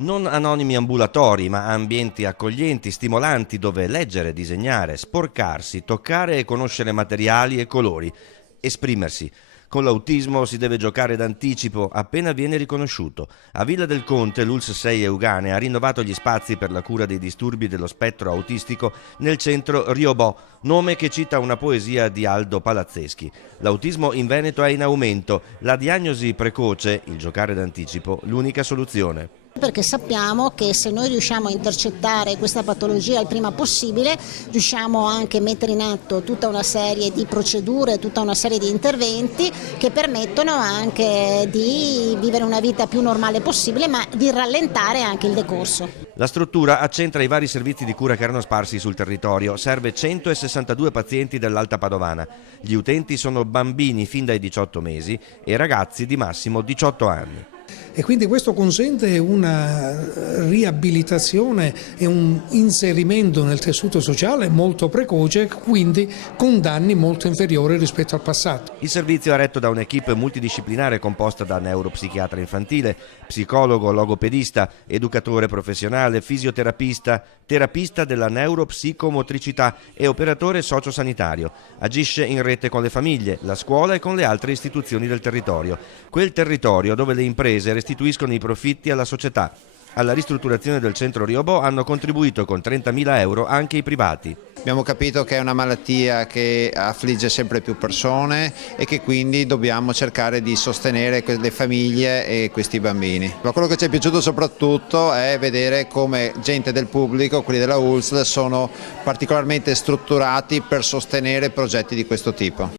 Non anonimi ambulatori, ma ambienti accoglienti, stimolanti, dove leggere, disegnare, sporcarsi, toccare e conoscere materiali e colori, esprimersi. Con l'autismo si deve giocare d'anticipo appena viene riconosciuto. A Villa del Conte l'ULSS 6 Euganea ha rinnovato gli spazi per la cura dei disturbi dello spettro autistico nel centro Riobò, nome che cita una poesia di Aldo Palazzeschi. L'autismo in Veneto è in aumento, la diagnosi precoce, il giocare d'anticipo, l'unica soluzione. Perché sappiamo che se noi riusciamo a intercettare questa patologia il prima possibile, riusciamo anche a mettere in atto tutta una serie di procedure, tutta una serie di interventi che permettono anche di vivere una vita più normale possibile, ma di rallentare anche il decorso. La struttura accentra i vari servizi di cura che erano sparsi sul territorio, serve 162 pazienti dell'Alta Padovana. Gli utenti sono bambini fin dai 18 mesi e ragazzi di massimo 18 anni. E quindi questo consente una riabilitazione e un inserimento nel tessuto sociale molto precoce, quindi con danni molto inferiori rispetto al passato. Il servizio è retto da un'equipe multidisciplinare composta da neuropsichiatra infantile, psicologo, logopedista, educatore professionale, fisioterapista, terapista della neuropsicomotricità e operatore sociosanitario. Agisce in rete con le famiglie, la scuola e con le altre istituzioni del territorio. Quel territorio dove le imprese restituiscono i profitti alla società. Alla ristrutturazione del centro Riobò hanno contribuito con 30.000 euro anche i privati. Abbiamo capito che è una malattia che affligge sempre più persone e che quindi dobbiamo cercare di sostenere le famiglie e questi bambini. Ma quello che ci è piaciuto soprattutto è vedere come gente del pubblico, quelli della ULSS, sono particolarmente strutturati per sostenere progetti di questo tipo.